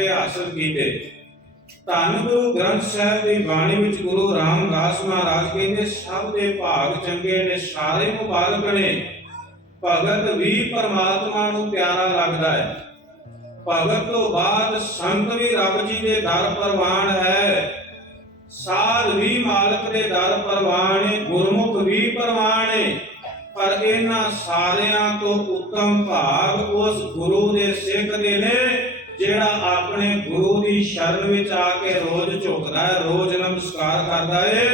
ਰੁਤਬੇ ਹਾਸਲ ਕੀਤੇ। ਧੰਨ ਗੁਰੂ ਗ੍ਰੰਥ ਸਾਹਿਬ ਦੀ ਬਾਣੀ ਵਿੱਚ ਗੁਰੂ ਰਾਮਦਾਸ ਮਹਾਰਾਜ ਕਹਿੰਦੇ, ਸਭ ਦੇ ਭਾਗ ਚੰਗੇ ਨੇ, ਸਾਰੇ ਮੁਬਾਰਕ ਨੇ। ਭਗਤ ਵੀ ਪਰਮਾਤਮਾ ਨੂੰ ਪਿਆਰਾ ਲੱਗਦਾ ਹੈ। ਭਗਤ ਤੋਂ ਬਾਅਦ ਸੰਤ ਵੀ ਰੱਬ ਜੀ ਦੇ ਦਰ ਪ੍ਰਵਾਨ ਹੈ। ਸਾਧ ਵੀ ਮਾਲਕ ਦੇ ਦਰ ਪ੍ਰਵਾਨ ਹੈ ਗੁਰਮੁਖ ਵੀ ਪ੍ਰਵਾਨ ਹੈ ਪਰ ਇਹਨਾਂ ਸਾਰਿਆਂ ਤੋਂ ਉੱਤਮ ਭਾਗ ਉਸ ਗੁਰੂ ਦੇ ਸਿੱਖ ਦੇ ਨੇ। ਦੀ ਸ਼ਰਨ ਵਿੱਚ ਆ ਕੇ ਰੋਜ਼ ਝੁਕਦਾ ਹੈ, ਰੋਜ਼ ਨਮਸਕਾਰ ਕਰਦਾ ਹੈ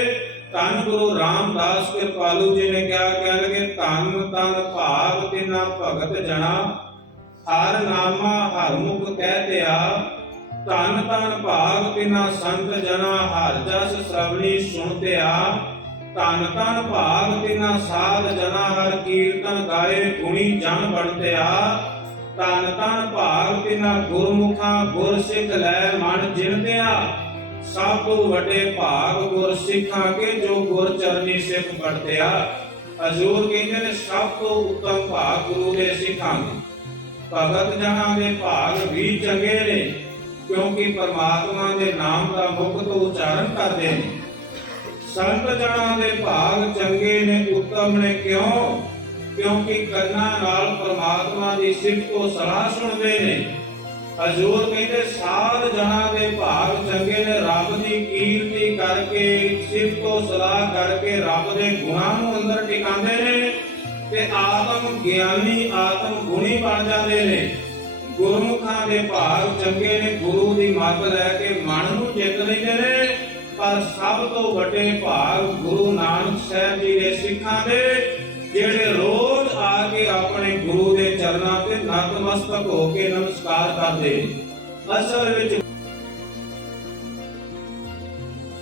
ਧੰਨ ਗੁਰੂ ਰਾਮਦਾਸ ਕਿਰਪਾਲੂ ਜੀ ਨੇ ਕਿਹਾ ਕਹਿਣਗੇ ਧੰਨ ਧੰਨ ਭਾਗ ਤਿਨਾ ਭਗਤ ਜਣਾ, ਹਰ ਨਾਮਾ ਹਰ ਮੁਖ ਕਹਤਿਆ ਧੰਨ ਧੰਨ ਭਾਗ ਤਿਨਾ ਸੰਤ ਜਨਾ ਹਰ ਜਸ ਸ਼ਰਵਣੀ ਸੁਣਤਿਆ ਧੰਨ ਧੰਨ ਭਾਗ ਤਿਨਾ ਸਾਧ ਜਨਾ ਹਰ ਕੀਰਤਨ ਗਾਏ, ਗੁਣੀ ਜਨ ਬਣਤਿਆ ਧੰਨ ਧੰਨ ਭਾਗ ਤਿਨਾ ਗੁਰਮੁਖਾਂ ਗੁਰ ਸਿੱਖ ਲੈ ਮਨ ਜਿਣਦਿਆ ਸਭ ਤੋਂ ਵੱਡੇ ਭਾਗ ਗੁਰ ਸਿੱਖਾਂ ਕੇ ਜੋ ਗੁਰ ਚਰਨੀ ਸਿੱਖ ਪੜਤਿਆ ਹਜ਼ੂਰ ਕਹਿੰਦੇ ਨੇ, ਸਭ ਤੋਂ ਉੱਤਮ ਭਾਗ ਗੁਰੂ ਦੇ ਸਿੱਖਾਂ ਦੇ। ਭਗਤ ਜਨਾਂ ਦੇ ਭਾਗ ਵੀ ਚੰਗੇ ਨੇ, ਕਿਉਂਕਿ ਪਰਮਾਤਮਾ ਦੇ ਨਾਮ ਦਾ ਮੁਖ ਤੋਂ ਉਚਾਰਨ ਕਰਦੇ ਨੇ। ਸੰਤ ਜਨਾਂ ਦੇ ਭਾਗ ਚੰਗੇ ਨੇ, ਉੱਤਮ ਨੇ ਕਿਉਂ? ਕਿਉਂਕਿ ਕੰਨਾਂ ਨਾਲ ਪਰਮਾਤਮਾ ਦੀ ਸਿਫਤ ਤੋਂ ਸਲਾਹ ਸੁਣਦੇ ਨੇ। ਹਜ਼ੂਰ ਕਹਿੰਦੇ, ਸਾਧ ਜਨਾਂ ਦੇ ਭਾਗ ਚੰਗੇ ਨੇ, ਰੱਬ ਦੀ ਕੀਰਤੀ ਕਰਕੇ, ਸਿਫਤ ਤੋਂ ਸਲਾਹ ਕਰਕੇ ਰੱਬ ਦੇ ਗੁਣਾਂ ਨੂੰ ਅੰਦਰ ਟਿਕਾਉਂਦੇ ਨੇ ਤੇ ਆਤਮ ਗਿਆਨੀ, ਆਤਮ ਗੁਣੀ ਬਣ ਜਾਂਦੇ ਨੇ। ਗੁਰਮੁਖਾਂ ਦੇ ਭਾਗ ਚੰਗੇ ਨੇ, ਗੁਰੂ ਦੀ ਮੱਤ ਲੈ ਕੇ ਮਨ ਨੂੰ ਜਿੱਤ ਲੈਂਦੇ ਨੇ, ਪਰ ਸਭ ਤੋਂ ਵੱਡੇ ਭਾਗ ਗੁਰੂ ਨਾਨਕ ਸਾਹਿਬ ਜੀ ਦੇ ਸਿੱਖਾਂ ਦੇ ਜਿਹੜੇ ਰੋਜ਼ ਆ ਕੇ ਆਪਣੇ ਗੁਰੂ ਦੇ ਚਰਨਾਂ ਤੇ ਨਤਮਸਤਕ ਹੋ ਕੇ ਨਮਸਕਾਰ ਕਰਦੇ, ਅਸਲ ਵਿੱਚ